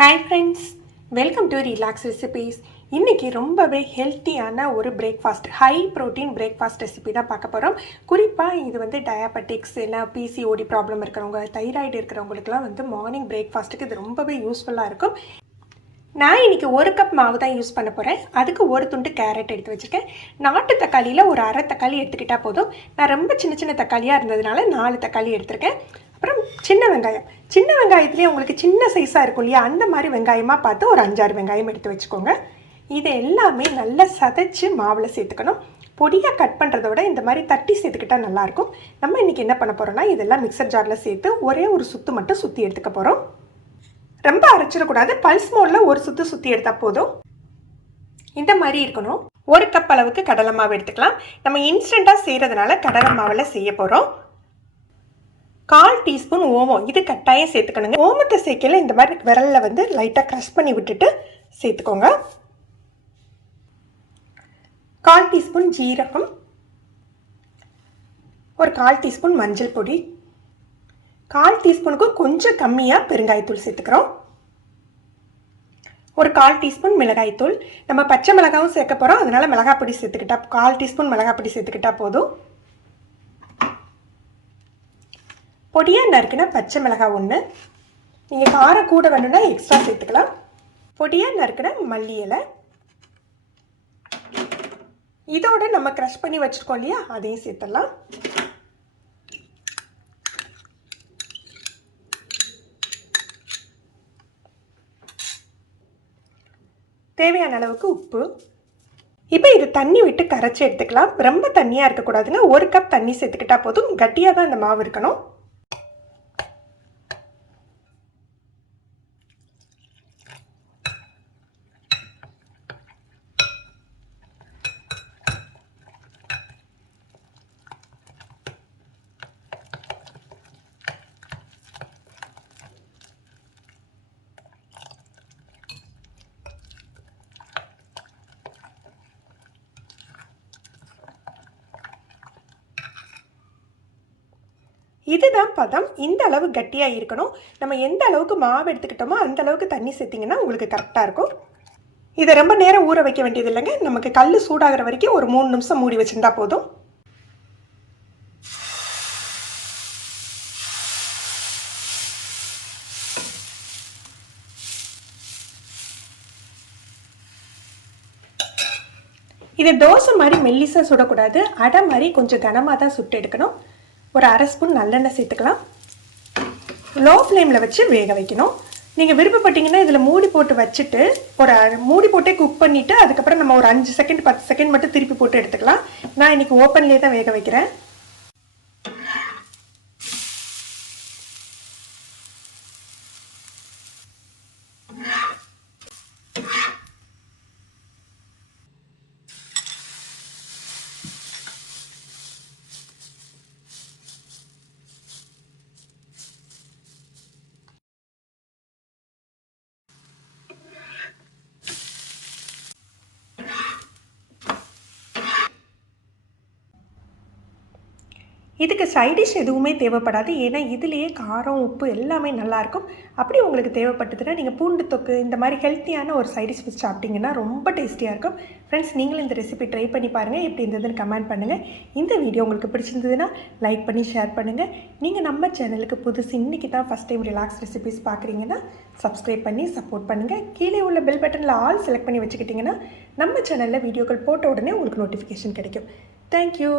Hi friends, welcome to Relax Recipes. இன்னைக்கு ரொம்பவே ஹெல்த்தியான ஒரு breakfast, high protein breakfast recipe தான் பார்க்க போகிறோம். குறிப்பாக இது வந்து டயாபெட்டிக்ஸ் இல்லை PCOD ப்ராப்ளம் இருக்கிறவங்க, தைராய்டு இருக்கிறவங்களுக்குலாம் வந்து மார்னிங் பிரேக்ஃபாஸ்ட்டுக்கு இது ரொம்பவே யூஸ்ஃபுல்லாக இருக்கும். நான் இன்றைக்கி 1 கப் மாவு தான் யூஸ் பண்ண போகிறேன். அதுக்கு ஒரு துண்டு கேரட் எடுத்து வச்சுருக்கேன். நாட்டு தக்காளியில் ஒரு அரை தக்காளி எடுத்துக்கிட்டால் போதும். நான் ரொம்ப சின்ன சின்ன தக்காளியாக இருந்ததுனால 4 தக்காளி எடுத்திருக்கேன். அப்புறம் சின்ன வெங்காயத்துலேயே உங்களுக்கு சின்ன சைஸாக இருக்கும் இல்லையா, அந்த மாதிரி வெங்காயமாக பார்த்து ஒரு 5-6 வெங்காயம் எடுத்து வச்சுக்கோங்க. இதை எல்லாமே நல்லா சதைச்சி மாவில் சேர்த்துக்கணும். பொடியாக கட் பண்ணுறத விட இந்த மாதிரி தட்டி சேர்த்துக்கிட்டால் நல்லாயிருக்கும். நம்ம இன்றைக்கி என்ன பண்ண போகிறோம்னா, இதெல்லாம் மிக்சர் ஜாரில் சேர்த்து ஒரே ஒரு சுற்று மட்டும் சுற்றி எடுத்துக்க போகிறோம். ரொம்ப அரைச்சிடக்கூடாது, பல்ஸ் மோடில் ஒரு சுற்றி எடுத்தால் போதும். இந்த மாதிரி இருக்கணும். 1 கப் அளவுக்கு கடலை மாவு எடுத்துக்கலாம். நம்ம இன்ஸ்டண்ட்டாக செய்கிறதுனால கடலை மாவில் செய்ய போகிறோம். 1/4 டீஸ்பூன் ஓமம், இது கட்டாயம் சேர்த்துக்கணுங்க. ஓமத்தை சேர்க்கல இந்த மாதிரி விரலில் வந்து லைட்டாக க்ரஷ் பண்ணி விட்டுட்டு சேர்த்துக்கோங்க. 1/4 டீஸ்பூன் ஜீரகம், ஒரு 1/4 டீஸ்பூன் மஞ்சள் பொடி, 1/4 டீஸ்பூனுக்கு கொஞ்சம் கம்மியாக பெருங்காயத்தூள் சேர்த்துக்கிறோம். ஒரு 1/4 டீஸ்பூன் மிளகாய்த்தூள். நம்ம பச்சை மிளகாவும் சேர்க்க போகிறோம், அதனால் மிளகாய் பொடி சேர்த்துக்கிட்டா 1/4 டீஸ்பூன் மிளகாய் பொடி சேர்த்துக்கிட்டா போதும். பொடியாக நறுக்கின பச்சை மிளகாய் 1, நீங்கள் காரம் கூட வேணும்னா எக்ஸ்ட்ரா சேர்த்துக்கலாம். பொடியாக நறுக்கின மல்லி இலை, இதோட நம்ம க்ரஷ் பண்ணி வச்சுருக்கோம் இல்லையா, அதையும் சேர்த்துடலாம். தேவையான அளவுக்கு உப்பு. இப்போ இது தண்ணி விட்டு கரைச்சி எடுத்துக்கலாம். ரொம்ப தண்ணியாக இருக்கக்கூடாதுங்க. 1 கப் தண்ணி சேர்த்துக்கிட்டா போதும். கட்டியாக தான் இந்த மாவு இருக்கணும். இதுதான் பதம். இந்த அளவு கட்டியாக இருக்கணும். நம்ம எந்த அளவுக்கு மாவு எடுத்துக்கிட்டோமோ அந்த அளவுக்கு தண்ணி சேர்த்திங்கன்னா உங்களுக்கு கரெக்டாக இருக்கும். இதை ரொம்ப நேரம் ஊற வைக்க வேண்டியது இல்லைங்க. நமக்கு கல் சூடாகிற வரைக்கும் ஒரு 3 நிமிஷம் மூடி வச்சுருந்தா போதும். இதை தோசை மாதிரி மெல்லிசாக சுடக்கூடாது, அடை மாதிரி கொஞ்சம் கனமாக தான் சுட்டு எடுக்கணும். ஒரு 1/2 ஸ்பூன் நல்லெண்ணெய் சேர்த்துக்கலாம். லோ ஃப்ளேமில் வச்சு வேக வைக்கணும். நீங்கள் விருப்பப்பட்டீங்கன்னா இதில் மூடி போட்டு வச்சுட்டு ஒரு மூடி போட்டே குக் பண்ணிவிட்டு அதுக்கப்புறம் நம்ம ஒரு 5 செகண்ட் 10 செகண்ட் மட்டும் திருப்பி போட்டு எடுத்துக்கலாம். நான் இன்றைக்கி ஓப்பன்லேயே தான் வேக வைக்கிறேன். இதுக்கு சைடிஷ் எதுவுமே தேவைப்படாது, ஏன்னா இதுலேயே காரம் உப்பு எல்லாமே நல்லாயிருக்கும். அப்படி உங்களுக்கு தேவைப்பட்டதுன்னா நீங்கள் பூண்டு தொக்கு இந்த மாதிரி ஹெல்த்தியான ஒரு சைடிஷ் வச்சு சாப்பிட்டிங்கன்னா ரொம்ப டேஸ்டியாக இருக்கும். ஃப்ரெண்ட்ஸ், நீங்களும் இந்த ரெசிபி ட்ரை பண்ணி பாருங்கள், எப்படி இருந்ததுன்னு கமெண்ட் பண்ணுங்கள். இந்த வீடியோ உங்களுக்கு பிடிச்சிருந்ததுன்னா லைக் பண்ணி ஷேர் பண்ணுங்கள். நீங்கள் நம்ம சேனலுக்கு புதுசு இன்றைக்கி தான் ஃபஸ்ட் டைம் ரிலாக்ஸ் ரெசிபிஸ் பார்க்குறீங்கன்னா சப்ஸ்கிரைப் பண்ணி சப்போர்ட் பண்ணுங்கள். கீழே உள்ள பெல் பட்டனில் ஆல் செலக்ட் பண்ணி வச்சுக்கிட்டிங்கன்னா நம்ம சேனலில் வீடியோக்கள் போட்ட உடனே உங்களுக்கு நோட்டிஃபிகேஷன் கிடைக்கும். தேங்க்யூ.